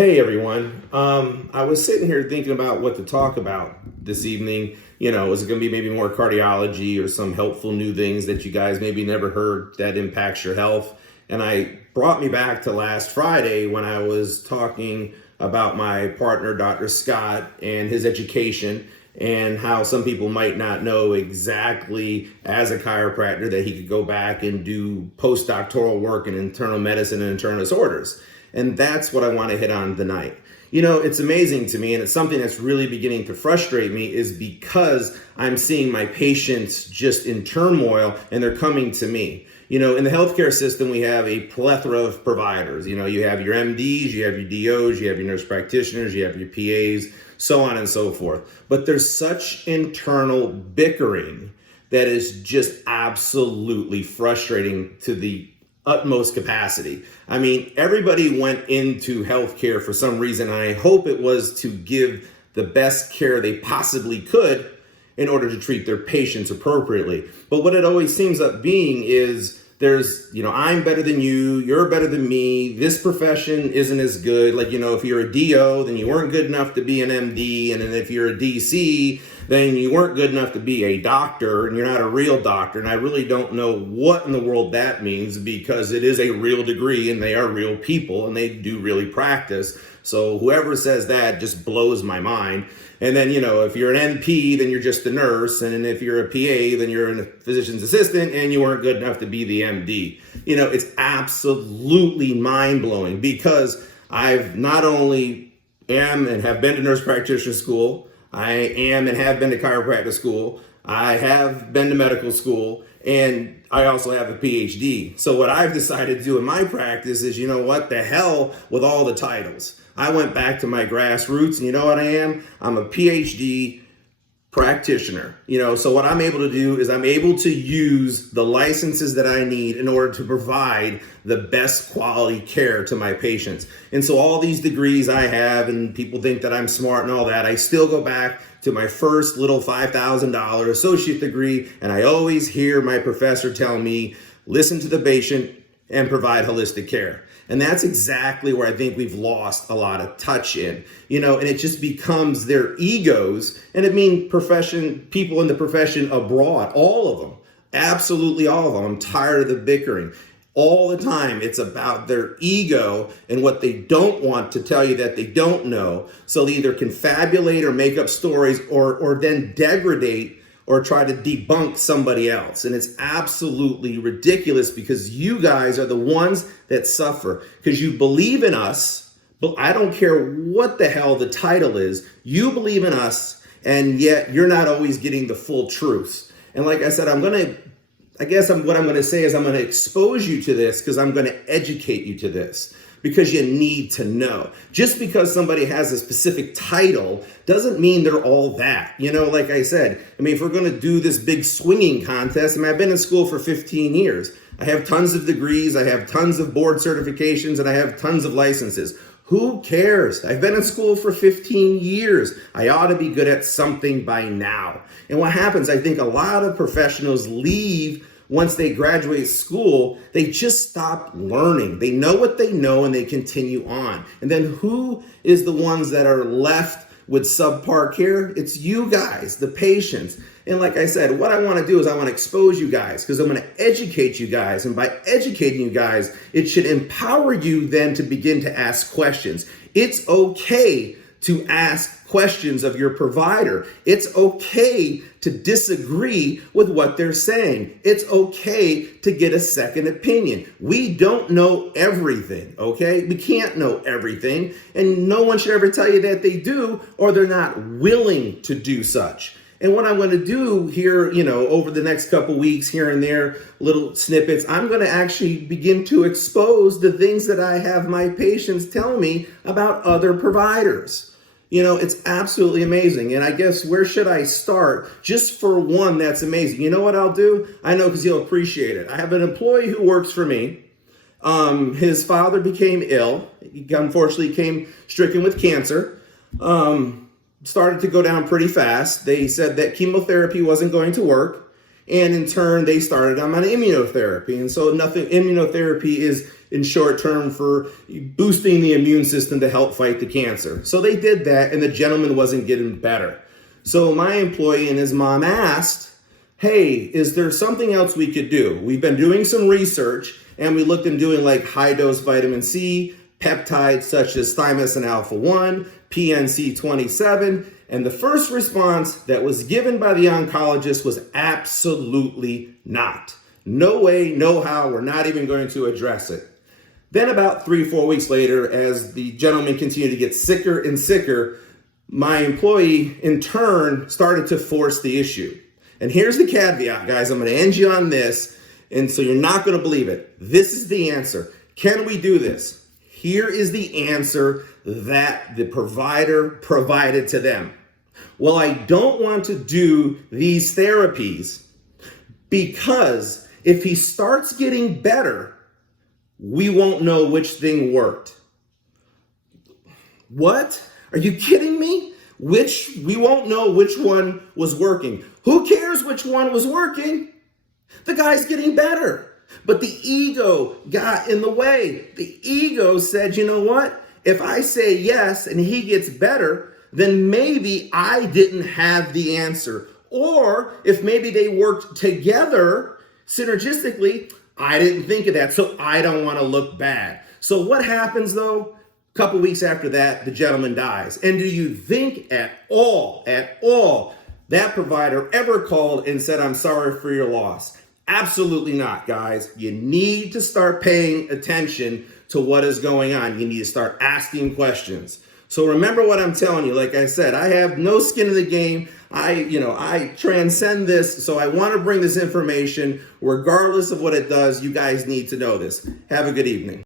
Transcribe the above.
Hey everyone. I was sitting here thinking about what to talk about this evening. Is it going to be maybe more cardiology or some helpful new things that you guys maybe never heard that impacts your health? And I brought me back to last Friday when I was talking about my partner, Dr. Scott, and his education and how some people might not know exactly as a chiropractor that he could go back and do postdoctoral work in internal medicine and internal disorders. And that's what I want to hit on tonight. It's amazing to me, and it's something that's really beginning to frustrate me, is because I'm seeing my patients just in turmoil and they're coming to me. In the healthcare system, we have a plethora of providers. You have your MDs, you have your DOs, you have your nurse practitioners, you have your PAs, so on and so forth. But there's such internal bickering that is just absolutely frustrating to the utmost capacity. I mean, everybody went into healthcare for some reason, and I hope it was to give the best care they possibly could in order to treat their patients appropriately. But what it always seems up being is I'm better than you, you're better than me, this profession isn't as good. Like, if you're a DO, then you weren't good enough to be an MD. And then if you're a DC, then you weren't good enough to be a doctor and you're not a real doctor. And I really don't know what in the world that means, because it is a real degree and they are real people and they do really practice. So whoever says that just blows my mind. And then, if you're an NP, then you're just a nurse. And if you're a PA, then you're a physician's assistant and you weren't good enough to be the MD. It's absolutely mind-blowing, because I've not only am and have been to nurse practitioner school, I am and have been to chiropractic school, I have been to medical school, and I also have a PhD. So what I've decided to do in my practice is, the hell with all the titles. I went back to my grassroots, and you know what I am? I'm a PhD practitioner. So what I'm able to do is I'm able to use the licenses that I need in order to provide the best quality care to my patients. And so all these degrees I have, and people think that I'm smart and all that, I still go back to my first little $5,000 associate degree, and I always hear my professor tell me, listen to the patient and provide holistic care. And that's exactly where I think we've lost a lot of touch in, and it just becomes their egos. And people in the profession abroad, all of them, absolutely all of them. I'm tired of the bickering. All the time, it's about their ego and what they don't want to tell you that they don't know. So they either confabulate or make up stories or then degrade or try to debunk somebody else. And it's absolutely ridiculous, because you guys are the ones that suffer, because you believe in us. But I don't care what the hell the title is. You believe in us, and yet you're not always getting the full truth. And like I said, what I'm going to say is I'm going to expose you to this, because I'm going to educate you to this, because you need to know. Just because somebody has a specific title doesn't mean they're all that. Like I said, if we're going to do this big swinging contest, I've been in school for 15 years. I have tons of degrees, I have tons of board certifications, and I have tons of licenses. Who cares? I've been in school for 15 years. I ought to be good at something by now. And what happens, I think a lot of professionals leave once they graduate school, they just stop learning. They know what they know and they continue on. And then who is the ones that are left with subpar care? It's you guys, the patients. And like I said, what I want to do is I want to expose you guys, because I'm going to educate you guys. And by educating you guys, it should empower you then to begin to ask questions. It's okay to ask questions of your provider. It's okay to disagree with what they're saying. It's okay to get a second opinion. We don't know everything, okay? We can't know everything, and no one should ever tell you that they do, or they're not willing to do such. And what I'm going to do here, over the next couple weeks, here and there, little snippets, I'm going to actually begin to expose the things that I have my patients tell me about other providers. It's absolutely amazing. And I guess, where should I start? Just for one, that's amazing. You know what I'll do? I know, because you'll appreciate it. I have an employee who works for me. His father became ill. He unfortunately came stricken with cancer. Started to go down pretty fast. They said that chemotherapy wasn't going to work. And in turn, they started him on immunotherapy. And so immunotherapy is in short term for boosting the immune system to help fight the cancer. So they did that, and the gentleman wasn't getting better. So my employee and his mom asked, hey, is there something else we could do? We've been doing some research, and we looked into doing like high-dose vitamin C, peptides such as thymosin alpha-1, PNC27, and the first response that was given by the oncologist was absolutely not. No way, no how, we're not even going to address it. Then about 3-4 weeks later, as the gentleman continued to get sicker and sicker, my employee in turn started to force the issue. And here's the caveat, guys. I'm going to end you on this, and so you're not going to believe it. This is the answer. Can we do this? Here is the answer that the provider provided to them. Well, I don't want to do these therapies because if he starts getting better, we won't know which thing worked. What? Are you kidding me? We won't know which one was working. Who cares which one was working? The guy's getting better. But the ego got in the way. The ego said, you know what? If I say yes and he gets better, then maybe I didn't have the answer. Or if maybe they worked together synergistically, I didn't think of that, so I don't want to look bad. So what happens though? A couple weeks after that, the gentleman dies. And do you think at all, that provider ever called and said, I'm sorry for your loss? Absolutely not, guys. You need to start paying attention to what is going on. You need to start asking questions. So remember what I'm telling you. Like I said, I have no skin in the game. I transcend this. So I want to bring this information. Regardless of what it does, you guys need to know this. Have a good evening.